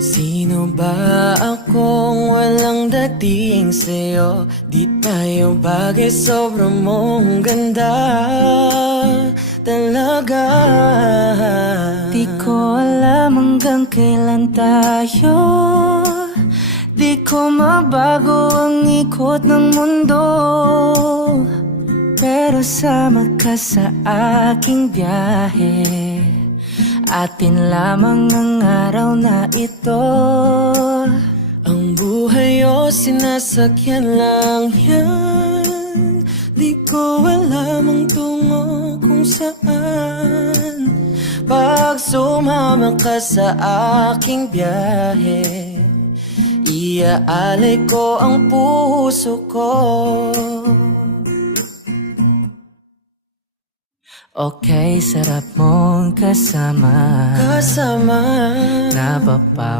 Sino ba akong walang dating sa'yo? Di tayo bagay, sobrang mong ganda talaga. Di ko alam hanggang kailan tayo, di ko mabago ang ikot ng mundo, pero sama ka sa aking biyahe. Atin lamang ang araw na ito. Ang buhay o sinasakyan lang yan, di ko alam ang tungo kung saan. Pag sumama ka sa aking biyahe, iaalay ko ang puso ko. Okay, sarap mong kasama. Kasama Napapa